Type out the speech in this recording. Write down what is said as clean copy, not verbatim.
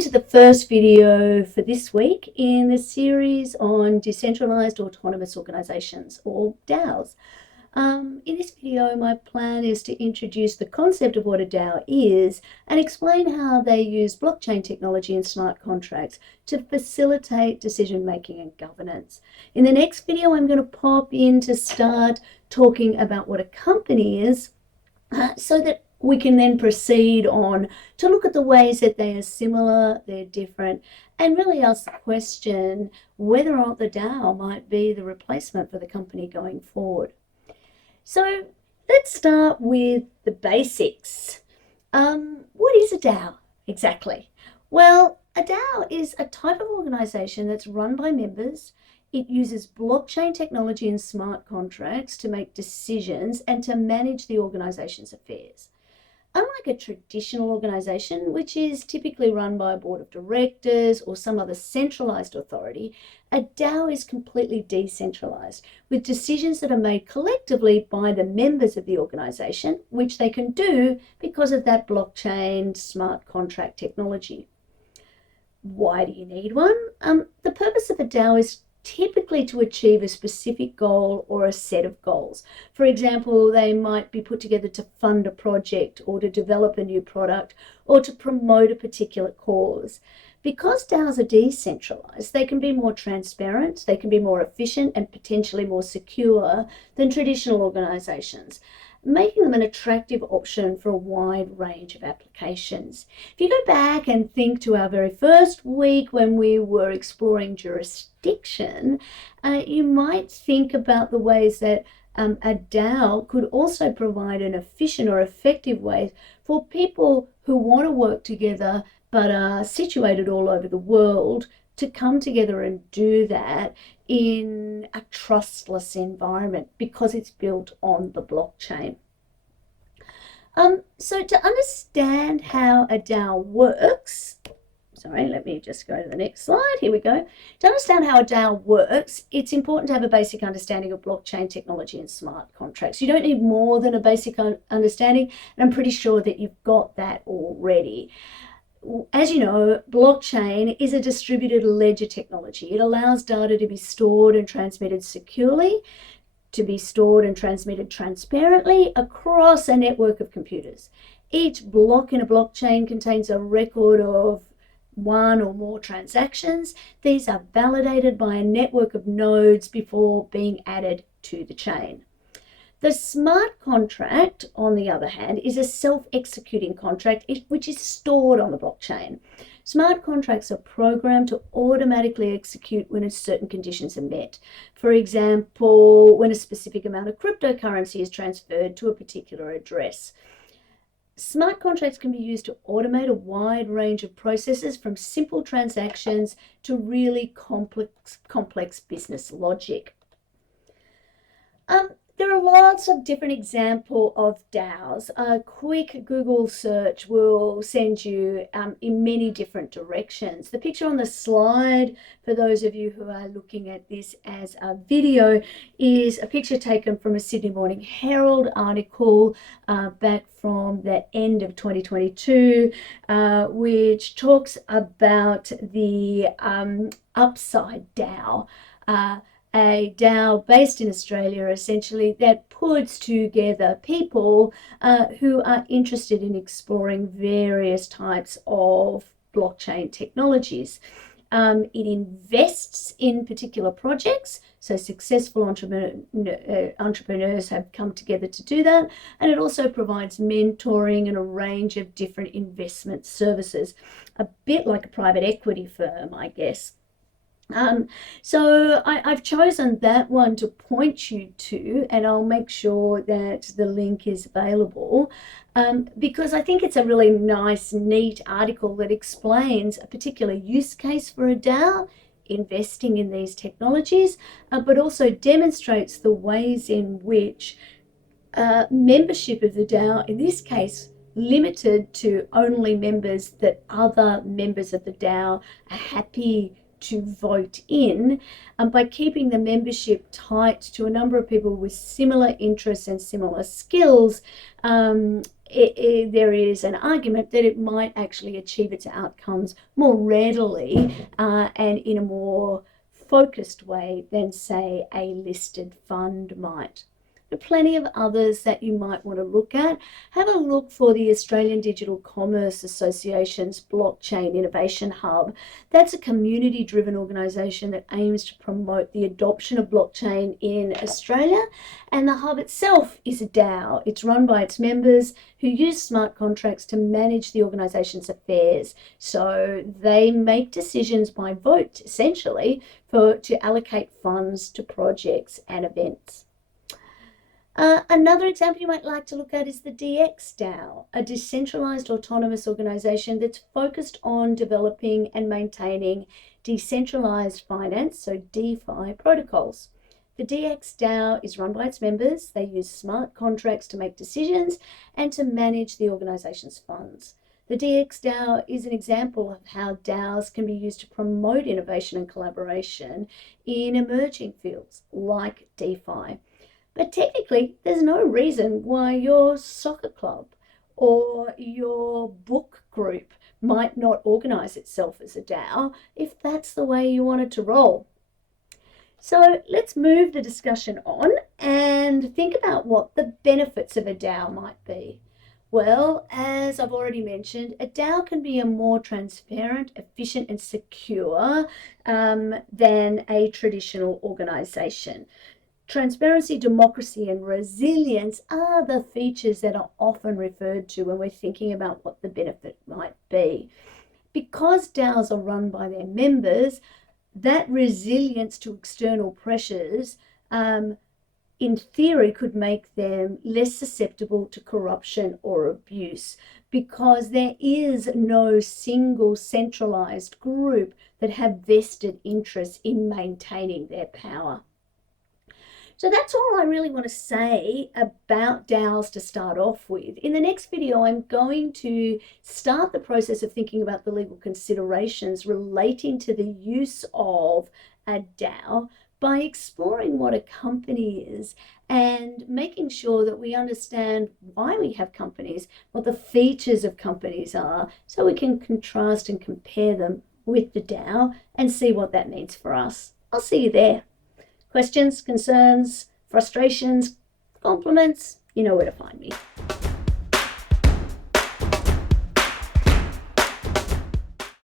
Welcome to the first video for this week in the series on decentralized autonomous organizations, or DAOs. In this video, my plan is to introduce the concept of what a DAO is and explain how they use blockchain technology and smart contracts to facilitate decision-making and governance. In the next video, I'm going to pop in to start talking about what a company is so that we can then proceed on to look at the ways that they are similar, they're different, and really ask the question whether or not the DAO might be the replacement for the company going forward. So let's start with the basics. What is a DAO exactly? Well, a DAO is a type of organization that's run by members. It uses blockchain technology and smart contracts to make decisions and to manage the organization's affairs. Unlike a traditional organization, which is typically run by a board of directors or some other centralized authority, a DAO is completely decentralized, with decisions that are made collectively by the members of the organization, which they can do because of that blockchain smart contract technology. Why do you need one? The purpose of a DAO is typically to achieve a specific goal or a set of goals. For example, they might be put together to fund a project or to develop a new product or to promote a particular cause. Because DAOs are decentralized, they can be more transparent, they can be more efficient and potentially more secure than traditional organizations, making them an attractive option for a wide range of applications. If you go back and think to our very first week when we were exploring jurisdiction, you might think about the ways that a DAO could also provide an efficient or effective way for people who want to work together but are situated all over the world to come together and do that in a trustless environment because it's built on the blockchain. So to understand how a DAO works, let me just go to the next slide. Here we go. To understand how a DAO works, it's important to have a basic understanding of blockchain technology and smart contracts. You don't need more than a basic understanding, and I'm pretty sure that you've got that already. As you know, blockchain is a distributed ledger technology. It allows data to be stored and transmitted securely, to be stored and transmitted transparently across a network of computers. Each block in a blockchain contains a record of one or more transactions. These are validated by a network of nodes before being added to the chain. The smart contract, on the other hand, is a self-executing contract which is stored on the blockchain. Smart contracts are programmed to automatically execute when certain conditions are met. For example, when a specific amount of cryptocurrency is transferred to a particular address. Smart contracts can be used to automate a wide range of processes, from simple transactions to really complex business logic. There are lots of different examples of DAOs. A quick Google search will send you in many different directions. The picture on the slide, for those of you who are looking at this as a video, is a picture taken from a Sydney Morning Herald article back from the end of 2022, which talks about the Upside DAO. A DAO based in Australia, essentially, that puts together people who are interested in exploring various types of blockchain technologies. It invests in particular projects, so successful entrepreneurs have come together to do that, and it also provides mentoring and a range of different investment services, a bit like a private equity firm, I guess. So I've chosen that one to point you to, and I'll make sure that the link is available because I think it's a really nice, neat article that explains a particular use case for a DAO, investing in these technologies, but also demonstrates the ways in which membership of the DAO, in this case, limited to only members that other members of the DAO are happy to vote in, by keeping the membership tight to a number of people with similar interests and similar skills, there is an argument that it might actually achieve its outcomes more readily and in a more focused way than, say, a listed fund might. There are plenty of others that you might want to look at. Have a look for the Australian Digital Commerce Association's Blockchain Innovation Hub. That's a community-driven organisation that aims to promote the adoption of blockchain in Australia, and the hub itself is a DAO. It's run by its members who use smart contracts to manage the organisation's affairs. So they make decisions by vote, essentially, to allocate funds to projects and events. Another example you might like to look at is the DAO, a decentralized autonomous organization that's focused on developing and maintaining decentralized finance, so DeFi protocols. The DAO is run by its members. They use smart contracts to make decisions and to manage the organization's funds. The DAO is an example of how DAOs can be used to promote innovation and collaboration in emerging fields like DeFi. But technically, there's no reason why your soccer club or your book group might not organize itself as a DAO if that's the way you want it to roll. So let's move the discussion on and think about what the benefits of a DAO might be. Well, as I've already mentioned, a DAO can be a more transparent, efficient, and secure than a traditional organization. Transparency, democracy, and resilience are the features that are often referred to when we're thinking about what the benefit might be. Because DAOs are run by their members, that resilience to external pressures, in theory, could make them less susceptible to corruption or abuse, because there is no single centralized group that have vested interests in maintaining their power. So that's all I really want to say about DAOs to start off with. In the next video, I'm going to start the process of thinking about the legal considerations relating to the use of a DAO by exploring what a company is and making sure that we understand why we have companies, what the features of companies are, so we can contrast and compare them with the DAO and see what that means for us. I'll see you there. Questions, concerns, frustrations, compliments, you know where to find me.